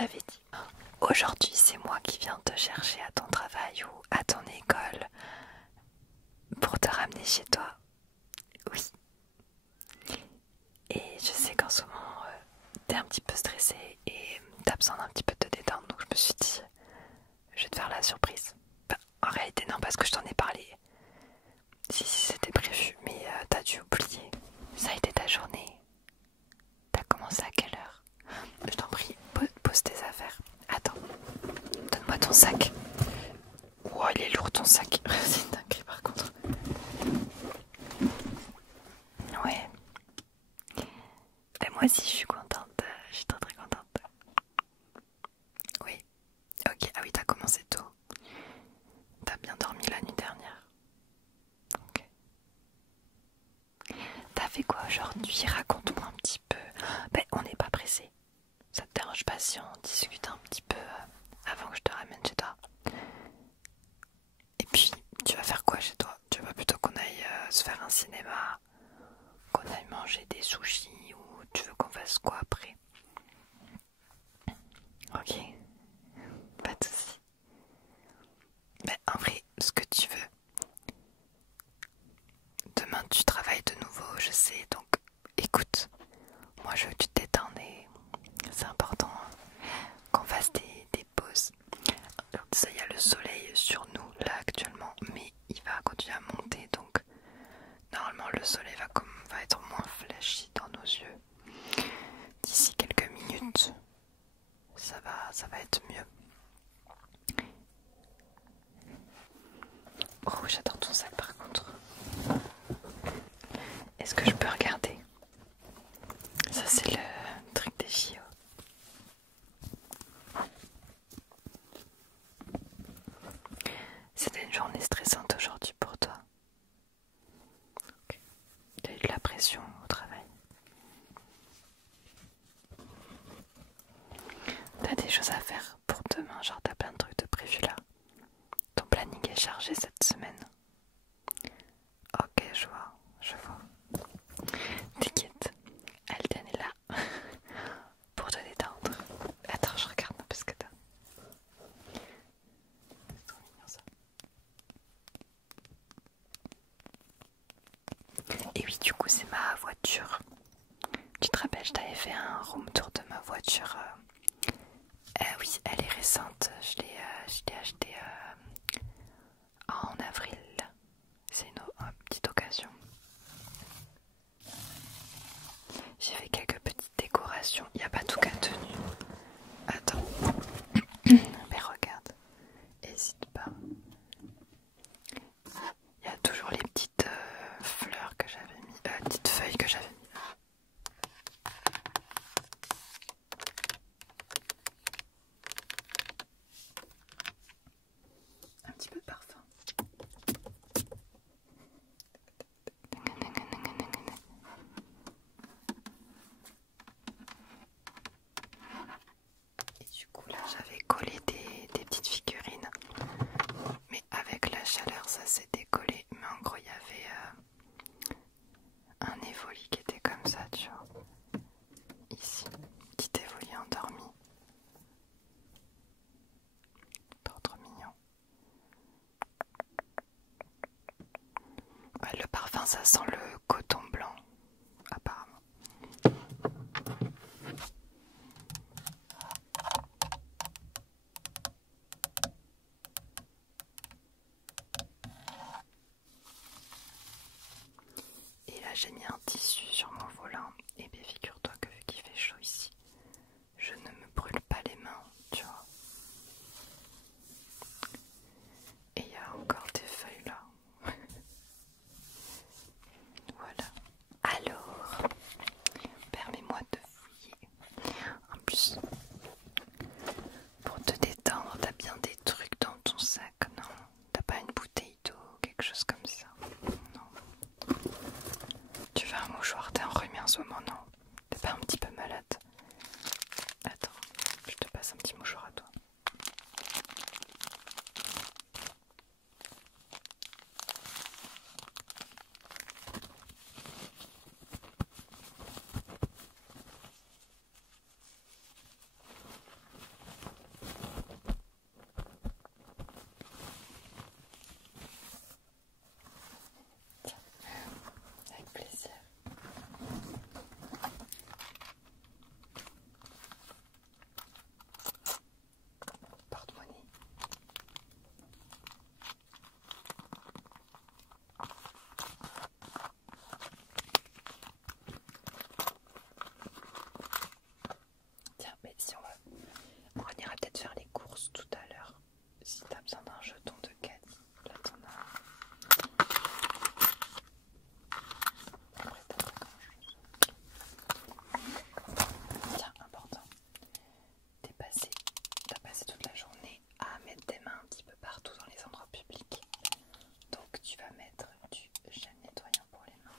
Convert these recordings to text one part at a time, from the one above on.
t'avais dit. Aujourd'hui, c'est moi qui viens te chercher à ton travail ou à ton école pour te ramener chez toi. Oui. Et je sais qu'en ce moment, t'es un petit peu stressée et t'as besoin d'un petit peu de te détendre. Donc je me suis dit, je vais te faire la surprise. Bah, en réalité, non, parce que je t'en ai parlé. Si, c'était prévu, mais t'as dû oublier. Ça a été ta journée. T'as commencé à quelle heure? Je t'en prie, pose tes affaires. Attends, donne-moi ton sac. Oh, il est lourd ton sac. C'est une dinguerie par contre. Ouais. Ben, moi aussi je suis contente. Je suis très très contente. Oui. Ok. Ah oui, t'as commencé tôt. T'as bien dormi la nuit dernière. Ok. T'as fait quoi aujourd'hui? Raconte-moi un petit peu. Ben, on n'est pas pressé. Ça te dérange pas si on discute un petit peu avant que je te ramène chez toi? Et puis, tu vas faire quoi chez toi? Tu veux plutôt qu'on aille se faire un cinéma, qu'on aille manger des sushis, ou tu veux qu'on fasse quoi après? Ok, pas de soucis. Mais en vrai, ce que tu veux. Demain, tu travailles de nouveau, je sais, donc écoute, moi je veux que tu te détendes et c'est important qu'on fasse des pauses. Alors, ça, il y a le soleil sur nous là actuellement, mais il va continuer à monter, donc normalement le soleil va être moins flashy dans nos yeux. D'ici quelques minutes, ça va être mieux. Oh, j'adore ton sac par contre. Est-ce que je peux regarder? Ça c'est le truc des JO. C'était une journée stressante aujourd'hui pour toi. Okay. T'as eu de la pression au travail? T'as des choses à faire pour demain, genre t'as plein de trucs de prévus là? Ton planning est chargé cette semaine? Ok, je vois, je vois. T'inquiète, Alden est là pour te détendre. Attends, je regarde un peu ce que t'as. C'est trop mignon ça. Et oui, du coup, c'est ma voiture. Tu te rappelles, je t'avais fait un room tour de ma voiture. Oui, elle est récente. Je l'ai achetée en avril. C'est une petite occasion. J'ai fait quelques petites décorations. Il n'y a pas tout qu'à tenue. Attends. Mais regarde. Hésite pas. Il y a toujours les petites fleurs que j'avais mis. Petites feuilles que j'avais mis. Un petit peu de parfum. Et du coup là j'avais collé des petites figurines. Mais avec la chaleur ça s'est décollé. Mais en gros il y avait un évoli qui était comme ça, tu vois. Ici, petit évoli endormi. Trop mignon. Ouais, le parfum ça sent le coton blanc apparemment. Et là j'ai mis un tissu sur mon volant. Et bien figure-toi que vu qu'il fait chaud ici, je ne me brûle pas les mains, tu vois. Et il y a encore des feuilles là. Voilà. Alors, permets-moi de fouiller. En plus, pour te détendre, t'as bien des trucs dans ton sac, non? T'as pas une bouteille d'eau ou quelque chose comme ça? Non. Tu veux un mouchoir? T'es enrhumé en ce moment, non? T'es pas un petit peu malade? Attends, je te passe un petit mouchoir à toi. courses tout à l'heure. Si t'as besoin d'un jeton de quête, là t'en as. Après t'as pas grand chose. Tiens, important. T'as passé toute la journée à mettre tes mains un petit peu partout dans les endroits publics. Donc tu vas mettre du gel nettoyant pour les mains.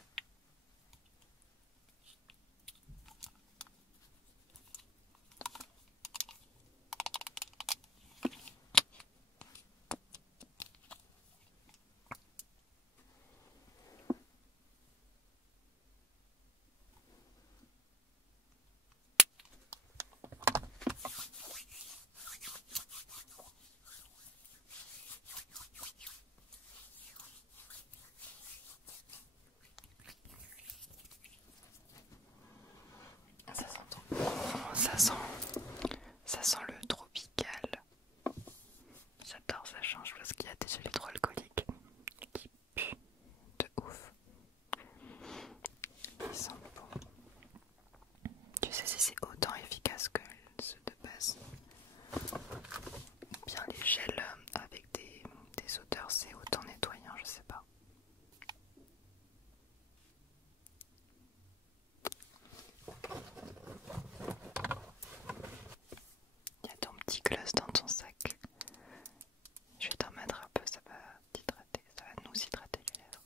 Ça sent trop bon. Ça sent le tropical. J'adore, ça change parce qu'il y a des gels hydroalcooliques qui puent de ouf. Ils sentent bon. Tu sais si c'est autant efficace que ceux de base. Ou bien les gels avec des odeurs, c'est autant nettoyant, je sais pas. Il y a ton petit gloss dans ton sac. Je vais t'en mettre un peu, ça va t'hydrater, ça va nous hydrater les lèvres.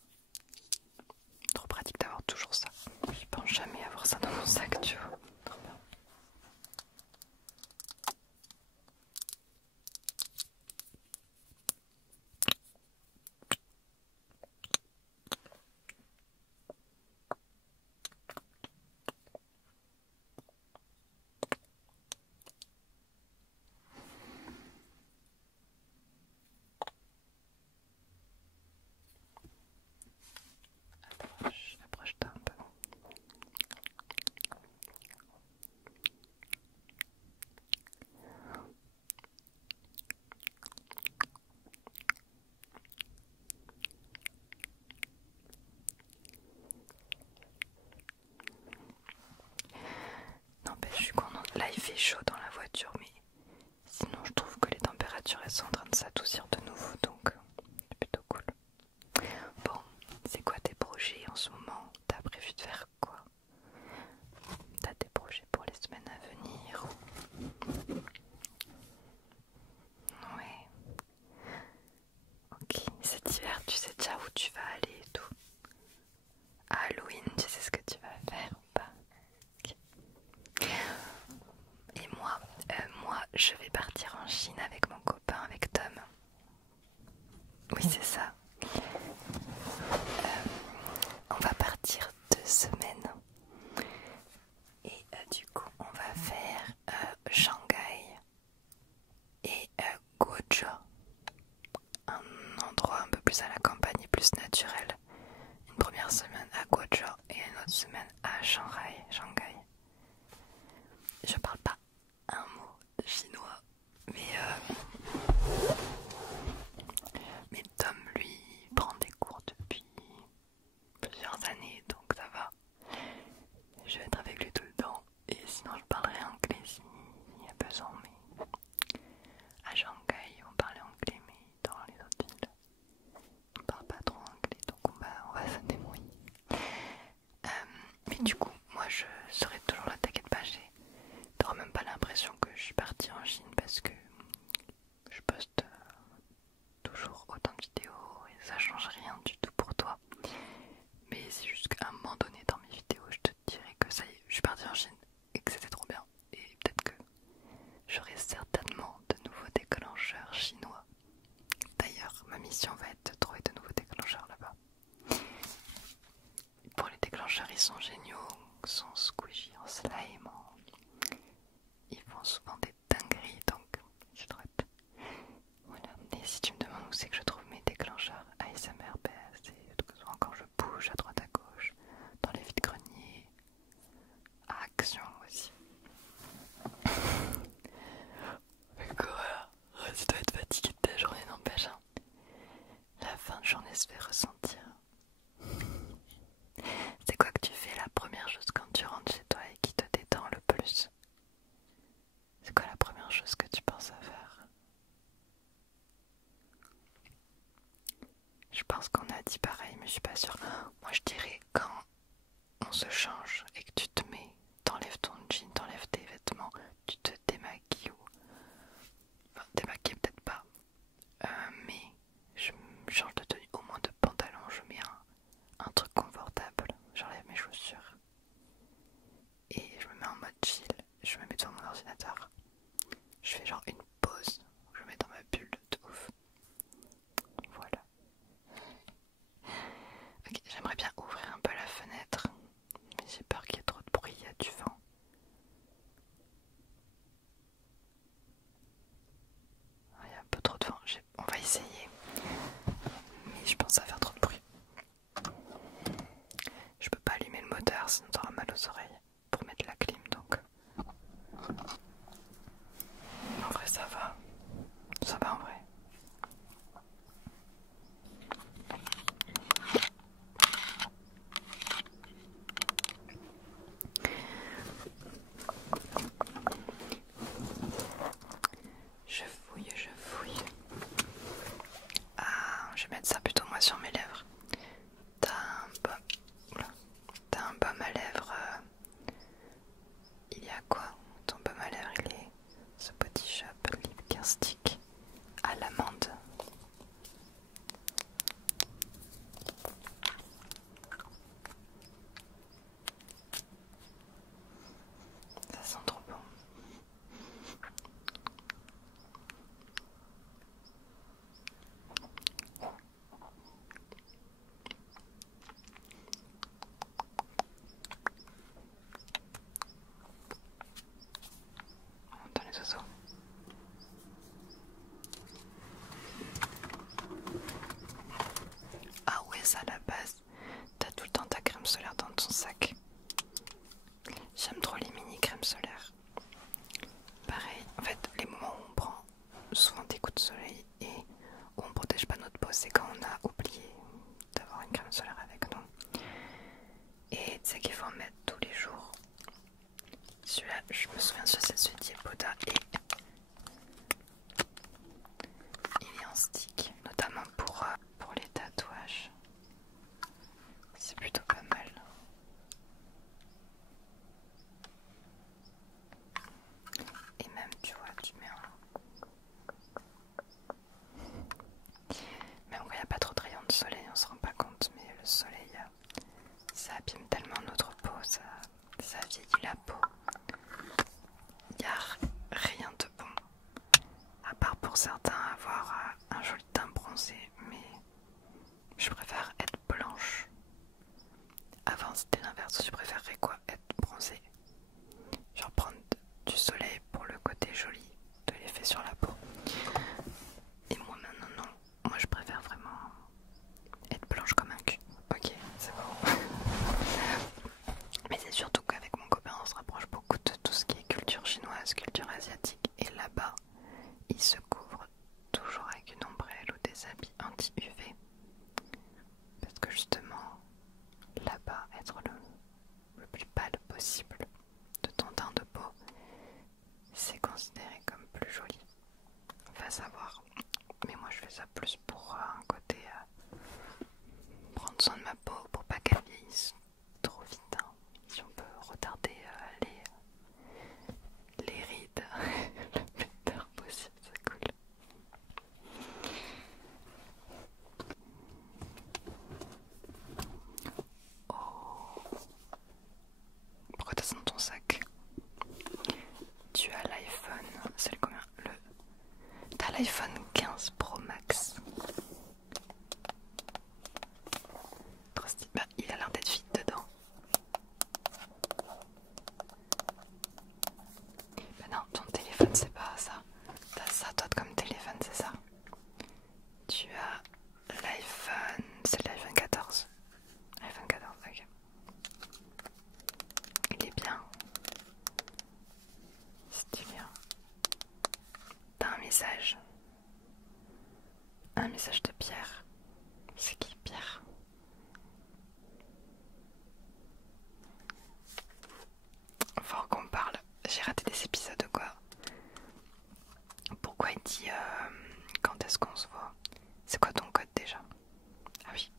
Trop pratique d'avoir toujours ça. Je pense jamais avoir ça dans mon sac, tu vois. Trop bien. Approche-toi un peu. N'empêche, je suis contente. Là, il fait chaud dans la voiture, mais sinon, je trouve que les températures elles sont en train de s'adoucir de nouveau, donc c'est plutôt cool. Bon, c'est quoi tes projets en ce moment? T'as prévu de faire quoi? T'as des projets pour les semaines à venir? Ouais. Ok, cet hiver, tu sais déjà où tu vas aller et tout? À Halloween, tu sais ce que tu vas faire ou pas? Ok. Et moi, je vais partir en Chine avec mon copain, avec Tom. Oui, c'est ça. On va partir 2 semaines. Et du coup, on va faire Shanghai et Guozhou. Un endroit un peu plus à la campagne et plus naturel. Une première semaine à Guozhou et une autre semaine à Shanghai. Je parle pas un mot de chinois, mais Tom, lui, prend des cours depuis plusieurs années, donc ça va. Je vais être avec lui tout le temps, et sinon je parlerai anglais s'il y a besoin, mais à Shanghai on parlait anglais, mais dans les autres villes on parle pas trop anglais, donc on va se débrouiller. Mais du coup, moi je serai toujours là, t'inquiète pas, t'auras même pas l'impression que je suis partie en Chine parce que je poste toujours autant de vidéos et ça change rien du tout pour toi. Mais c'est juste qu'à un moment donné dans mes vidéos, je te dirais que ça y est, je suis partie en Chine et que c'était trop bien. Et peut-être que j'aurai certainement de nouveaux déclencheurs chinois. D'ailleurs, ma mission va être de trouver de nouveaux déclencheurs là-bas. Pour les déclencheurs, ils sont géniaux, sont squishy, en slime, ils font souvent des dingueries, donc j'ai trop hâte. Voilà, et si tu me demandes où c'est que je trouve mes déclencheurs ASMR, c'est souvent quand je bouge à droite à gauche, dans les vides-greniers, à Action aussi. Mais quoi, tu dois être fatigué de ta journée, n'empêche. Hein. La fin de journée se fait ressentir. C'est quoi que tu fais la première chose quand tu rentres chez toi et qui te détend le plus? C'est quoi la première chose que tu penses à faire? mais je suis pas sûre. Moi je dirais quand on se change et que tu te mets, t'enlèves ton jean, t'enlèves tes vêtements, tu te démaquilles ou... Enfin, démaquiller peut-être pas, mais je me change de tenue, au moins de pantalon, je mets un truc confortable, j'enlève mes chaussures et je me mets en mode chill, je me mets devant mon ordinateur, je fais genre une pause, je me mets dans ma bulle de ouf. Voilà. Ok, j'aimerais bien ouvrir un peu la fenêtre, mais j'ai peur qu'il y ait trop de bruit, il y a du vent. Il y a un peu trop de vent, on va essayer, mais je pense que ça va faire trop de bruit. Je peux pas allumer le moteur sinon t'auras mal aux oreilles pour mettre la clim donc. En vrai ça va en vrai. Je fouille. Ah, je vais mettre ça plutôt moi sur mes lèvres. T'as un baume, oula. T'as un baume à lèvres. Il y a quoi? Ton baume à lèvres, il est ce petit shop lip care stick à l'amande. Ça sent trop bon. Dans les oiseaux. Ah ouais, ça à la base, t'as tout le temps ta crème solaire dans ton sac. J'aime trop les mini crèmes solaires. Pareil, en fait, les moments où on prend souvent des coups de soleil et où on protège pas notre peau, c'est quand on a oublié d'avoir une crème solaire avec nous. Et tu sais qu'il faut en mettre tous les jours. Celui-là, je me souviens sur cette suite Poda et il est en stick, notamment pour les tatouages. C'est plutôt pas mal. Et même, tu vois, tu mets même quand il n'y a pas trop de rayons de soleil, on se rend pas compte, mais le soleil, ça abîme tellement notre peau, ça vieillit la peau. Il n'y a rien de bon, à part pour certains avoir un joli teint bronzé, mais je préfère être blanche. Avant c'était l'inverse, je préférerais quoi? Être bronzée. Genre prendre du soleil pour le côté joli de l'effet sur la peau. Et moi maintenant non, moi je préfère vraiment être blanche comme un cul. Ok, c'est bon. Mais c'est surtout qu'avec mon copain on se rapproche beaucoup de tout ce qui est culture chinoise, culture asiatique. Et là-bas, ils se couvrent toujours avec une ombrelle ou des habits anti-UV. Parce que justement, là-bas, être le plus pâle possible de ton teint de peau, c'est considéré comme plus joli. Va savoir. Mais moi je fais ça plus pour un côté prendre soin de ma peau pour pas qu'elle vieillisse trop vite. Hein. Si on peut retarder les rides le plus tard possible, c'est cool. Oh, pourquoi t'as ça dans ton sac? Tu as l'iPhone, c'est le combien? T'as l'iPhone 15 Pro Max. Trop stylé. Bah, il a l'air d'être vide dedans. Bah non, ton téléphone c'est pas ça. T'as ça toi comme téléphone, c'est ça? Tu as l'iPhone, c'est l'iPhone 14. iPhone 14, ok. Il est bien. Stylé. T'as un message. Un message de Pierre. C'est qui Pierre? Faut qu'on parle. J'ai raté des épisodes ou quoi? Pourquoi il dit quand est-ce qu'on se voit? C'est quoi ton code déjà? Ah oui.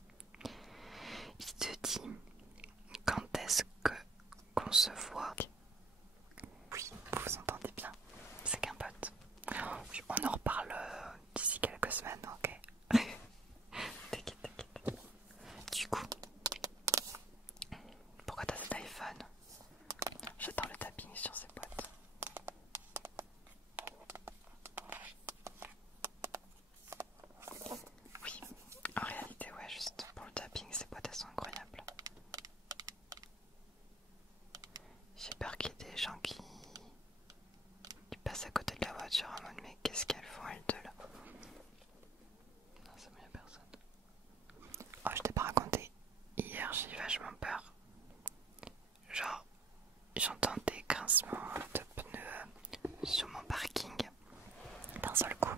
voiture en mode mais qu'est-ce qu'elles font elles deux là? Non, c'est bon, y'a personne. Oh, je t'ai pas raconté. Hier j'ai eu vachement peur. Genre, j'entends des grincements de pneus sur mon parking d'un seul coup.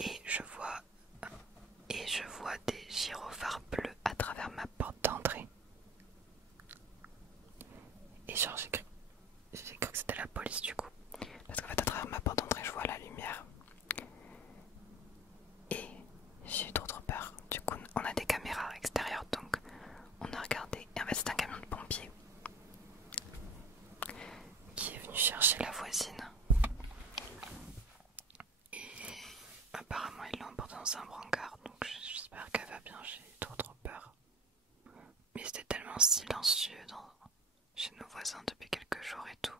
Et je vois des gyrophares bleus à travers ma porte d'entrée. Et genre j'ai cru que c'était la police du coup. Parce qu'en fait à travers ma porte d'entrée je vois la lumière. Et j'ai eu trop peur. Du coup on a des caméras extérieures donc on a regardé. Et en fait c'est un camion de pompiers qui est venu chercher la voisine. Et apparemment ils l'ont emportée dans un brancard. Donc j'espère qu'elle va bien. J'ai eu trop peur. Mais c'était tellement silencieux chez nos voisins depuis quelques jours et tout.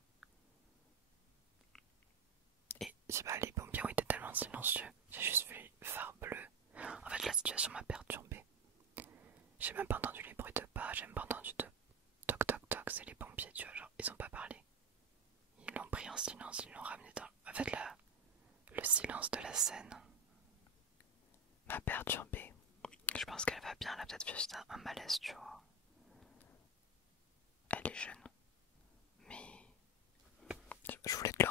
Et je sais pas, les pompiers ont été tellement silencieux. J'ai juste vu les phares bleus. En fait, la situation m'a perturbée. J'ai même pas entendu les bruits de pas, j'ai même pas entendu de toc toc toc. C'est les pompiers, tu vois, genre, ils ont pas parlé. Ils l'ont pris en silence, ils l'ont ramené dans. En fait, le silence de la scène m'a perturbée. Je pense qu'elle va bien, elle a peut-être juste un malaise, tu vois. Elle est jeune. Mais je voulais te le